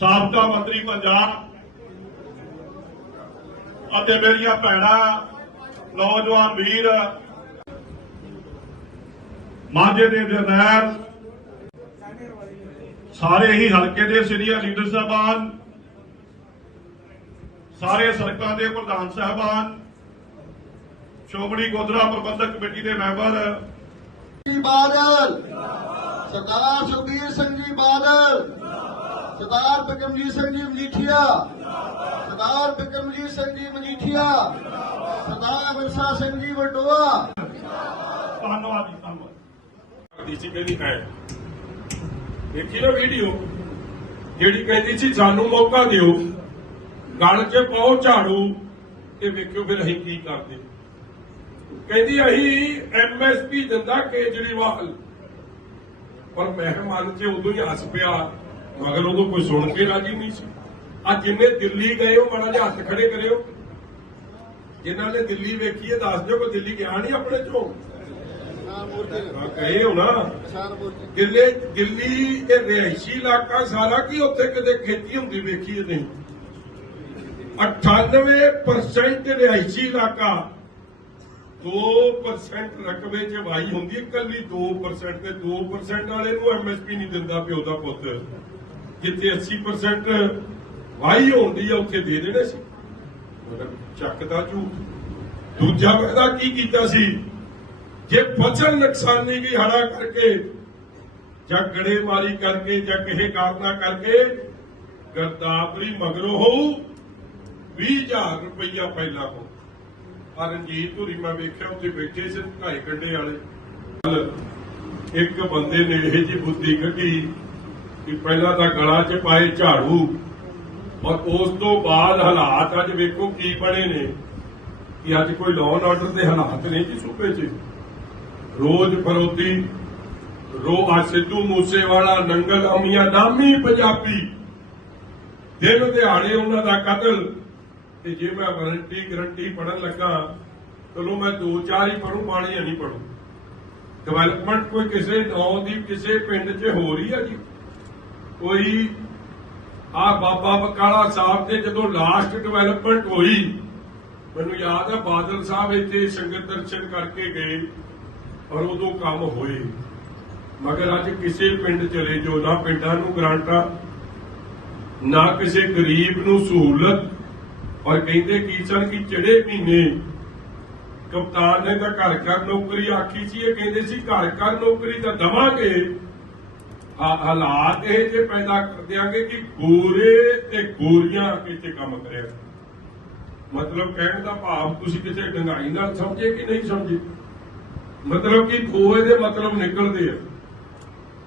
ਸਾਬਕਾ ਮੰਤਰੀ ਪੰਜਾਬ ਅਤੇ ਮੇਰੀਆਂ ਭੈਣਾਂ, ਨੌਜਵਾਨ ਵੀਰ, ਮਾਝੇ ਦੇ ਜਰਨੈਲ, ਸਾਰੇ ਹੀ ਹਲਕੇ ਦੇ ਸੀਨੀਅਰ ਲੀਡਰ ਸਾਹਿਬਾਨ, ਸਾਰੇ ਸੜਕਾਂ ਦੇ ਪ੍ਰਧਾਨ ਸਾਹਿਬਾਨ, ਸ਼੍ਰੋਮਣੀ ਗੁਰਦੁਆਰਾ ਪ੍ਰਬੰਧਕ ਕਮੇਟੀ ਦੇ ਮੈਂਬਰ ਬਾਦਲ, ਸਰਦਾਰ ਸੁਖਬੀਰ ਸਿੰਘ ਜੀ ਬਾਦਲ ਸਰਦਾਰ ਬਿਕਰਮਜੀਤ ਸਿੰਘ ਜੀ ਮਜੀਠੀਆ। ਸਰਦਾਰ ਬਿਕਰਮਜੀਤ ਸਿੰਘ ਜੀ ਮਜੀਠੀਆ। ਸਰਦਾਰ ਵਿਰਸਾ ਸਿੰਘ ਜੀ ਵਡੋਆ। ਧੰਨਵਾਦ ਜੀ, ਧੰਨਵਾਦ। ਡੀਸੀ ਕਹਿੰਦੀ ਹੈ। ਦੇਖੀ ਨਾ ਵੀਡੀਓ ਜਿਹੜੀ ਕਹਿੰਦੀ ਸੀ, ਸਾਨੂੰ ਮੌਕਾ ਦਿਓ। ਗਲ 'ਚ ਪਾਓ ਝਾੜੂ ਤੇ ਵੇਖਿਓ ਫਿਰ ਅਸੀਂ ਕੀ ਕਰਦੇ। ਕਹਿੰਦੀ ਅਸੀਂ ਐਮਐਸਪੀ ਦਿੰਦਾ ਕੇਜਰੀਵਾਲ। ਪਰ ਮੈਂ 'ਚ ਉਦੋਂ ਹੀ ਹੱਸ ਪਿਆ। ਮਗਰ ਉਦੋਂ ਕੋਈ ਸੁਣ ਕੇ ਰਾਜੀ ਨਹੀਂ ਸੀ। ਅੱਜ ਜਿੰਨੇ ਦਿੱਲੀ ਗਏ ਉਹ ਮਾੜਾ ਜਿਹਾ ਹੱਥ ਖੜੇ ਕਰਿਓ। ਜਿਨ੍ਹਾਂ ਨੇ ਦਿੱਲੀ ਵੇਖੀ ਹੈ ਦੱਸ ਦਿਓ ਕੋਈ ਦਿੱਲੀ ਗਿਆ ਨਹੀਂ ਆਪਣੇ ਚੋਂ? ਹਾਂ, ਗਏ ਦਿੱਲੀ ਦਿੱਲੀ ਇਹ ਰਿਹਾਇਸ਼ੀ ਇਲਾਕਾ ਸਾਰਾ ਕੀ ਉੱਥੇ ਕਿਤੇ ਖੇਤੀ ਹੁੰਦੀ ਵੇਖੀ ਨਹੀਂ? 98% ਰਿਹਾਇਸ਼ੀ ਇਲਾਕਾ। 2% ਰਕਬੇ ਚ ਵਾਈ ਹੁੰਦੀ ਹੈ ਕੱਲੀ 2% ਤੇ 2% ਵਾਲੇ ਨੂੰ ਐਮਐਸਪੀ ਨਹੀਂ ਦਿੰਦਾ ਪਿਓ ਦਾ ਪੁੱਤ। ਜਿੱਥੇ 80% ਵਾਈ ਹੁੰਦੀ ਆ, ਉੱਥੇ ਦੇ ਦੇਣੇ ਸੀ। ਮਗਰ ਚੱਕਦਾ ਝੂਠ। ਦੂਜਾ ਵਾਅਦਾ ਕੀ ਕੀਤਾ ਸੀ? ਜੇ ਫਸਲ ਨੁਕਸਾਨੀ ਗਈ ਹੜਾ ਕਰਕੇ ਜਾਂ ਗੜੇਮਾਰੀ ਕਰਕੇ ਜਾਂ ਕਿਸੇ ਕਾਰਨਾ ਕਰਕੇ ਗਰਦਾਵਰੀ ਮਗਰੋਂ ਹੋਊ 20000 ਰੁਪਈਆ ਪਹਿਲਾਂ ਹੋ ਆ ਰਣਜੀਤ ਹੁਰੀ ਮੈਂ ਵੇਖਿਆ, ਉੱਥੇ ਬੈਠੇ ਸੀ, ਢਾਈ ਕੰਡੇ ਵਾਲੇ। ਇੱਕ ਬੰਦੇ ਨੇ ਇਹ ਜੀ ਬੁੱਧੀ ਕੱਢੀ ਕਿ ਪਹਿਲਾਂ ਤਾਂ ਗਲਾਂ 'ਚ ਪਾਏ ਝਾੜੂ ਔਰ ਉਸ ਤੋਂ ਬਾਅਦ ਹਾਲਾਤ ਅੱਜ ਵੇਖੋ ਕੀ ਬਣੇ ਨੇ, ਕਿ ਅੱਜ ਕੋਈ ਲਾਅ ਆਰਡਰ ਦੇ ਹਾਲਾਤ ਨਹੀਂ ਜੀ ਸੂਬੇ 'ਚ। ਰੋਜ਼ ਫਰੋਤੀ ਰੋ ਆ ਸਿੱਧੂ ਮੂਸੇਵਾਲਾ, ਨੰਗਲ ਅਮੀਆਂ, ਨਾਮੀ ਪੰਜਾਬੀ। ਦਿਨ ਦਿਹਾੜੇ ਉਹਨਾਂ ਦਾ ਕਤਲ। ਤੇ ਜੇ ਮੈਂ ਵਾਰੰਟੀ ਗਰੰਟੀ ਪੜਨ ਲੱਗਾ, ਚਲੋ ਮੈਂ ਦੋ ਚਾਰ ਹੀ ਪੜੂ ਬਾਣੀਆਂ ਨਹੀਂ ਪੜੂ ਡਿਵੈਲਪਮੈਂਟ ਕੋਈ ਕਿਸੇ, ਨੌ ਦੀ ਕਿਸੇ ਪਿੰਡ 'ਚ ਹੋ ਰਹੀ ਹੈ ਜੀ। ਕੋਈ ਆ ਬਾਬਾ ਬਕਾਲਾ ਸਾਹਿਬ ਤੇ ਜਦੋਂ ਲਾਸਟ ਡਿਵੈਲਪਮੈਂਟ ਹੋਈ, ਮੈਨੂੰ ਯਾਦ ਹੈ ਬਾਦਲ ਸਾਹਿਬ ਇੱਥੇ ਸੰਗਤ ਦਰਸ਼ਨ ਕਰਕੇ ਗਏ ਔਰ ਉਦੋਂ ਕੰਮ ਹੋਏ। ਮਗਰ ਅੱਜ ਕਿਸੇ ਪਿੰਡ ਚਲੇ ਜੋ ਨਾ ਪਿੰਡਾਂ ਨੂੰ ਗਰਾਂਟਾਂ, ਨਾ ਕਿਸੇ ਗਰੀਬ ਨੂੰ ਸਹੂਲਤ। ਔਰ ਕਹਿੰਦੇ ਕੀ ਸਨ ਕਿ ਚੜੇ ਮਹੀਨੇ ਕਪਤਾਨ ਨੇ ਤਾਂ ਘਰ ਘਰ ਨੌਕਰੀ ਆਖੀ ਸੀ, ਇਹ ਕਹਿੰਦੇ ਸੀ ਘਰ ਘਰ ਨੌਕਰੀ ਤਾਂ ਦਵਾਂਗੇ। ਹਾਲਾਤ ਇਹ ਜੇ ਪੈਦਾ ਕਰ ਦਿਆਂਗੇ ਕਿ ਗੋਰੇ ਤੇ ਗੋਰੀਆਂ ਕਿਤੇ ਕੰਮ ਕਰਿਆ ਮਤਲਬ ਕਹਿਣ ਦਾ ਭਾਵ ਤੁਸੀਂ ਕਿਸੇ ਡੰਗਾਈ ਨਾਲ ਸਮਝੇ ਕਿ ਨਹੀਂ ਸਮਝੇ? ਮਤਲਬ ਕਿ ਖੋਏ ਦੇ ਮਤਲਬ ਨਿਕਲਦੇ ਆ।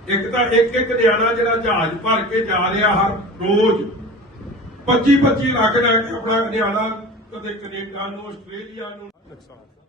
ਇੱਕ ਤਾਂ ਇੱਕ ਇੱਕ ਨਿਆਣਾ ਜਿਹੜਾ ਜਹਾਜ਼ ਭਰ ਕੇ ਜਾ ਰਿਹਾ ਹਰ ਰੋਜ਼ 25 25 ਲੱਖ ਲੈ ਕੇ ਆਪਣਾ ਨਿਆਣਾ ਕਦੇ ਕੈਨੇਡਾ ਨੂੰ, ਆਸਟ੍ਰੇਲੀਆ ਨੂੰ। ਨੁਕਸਾਨ।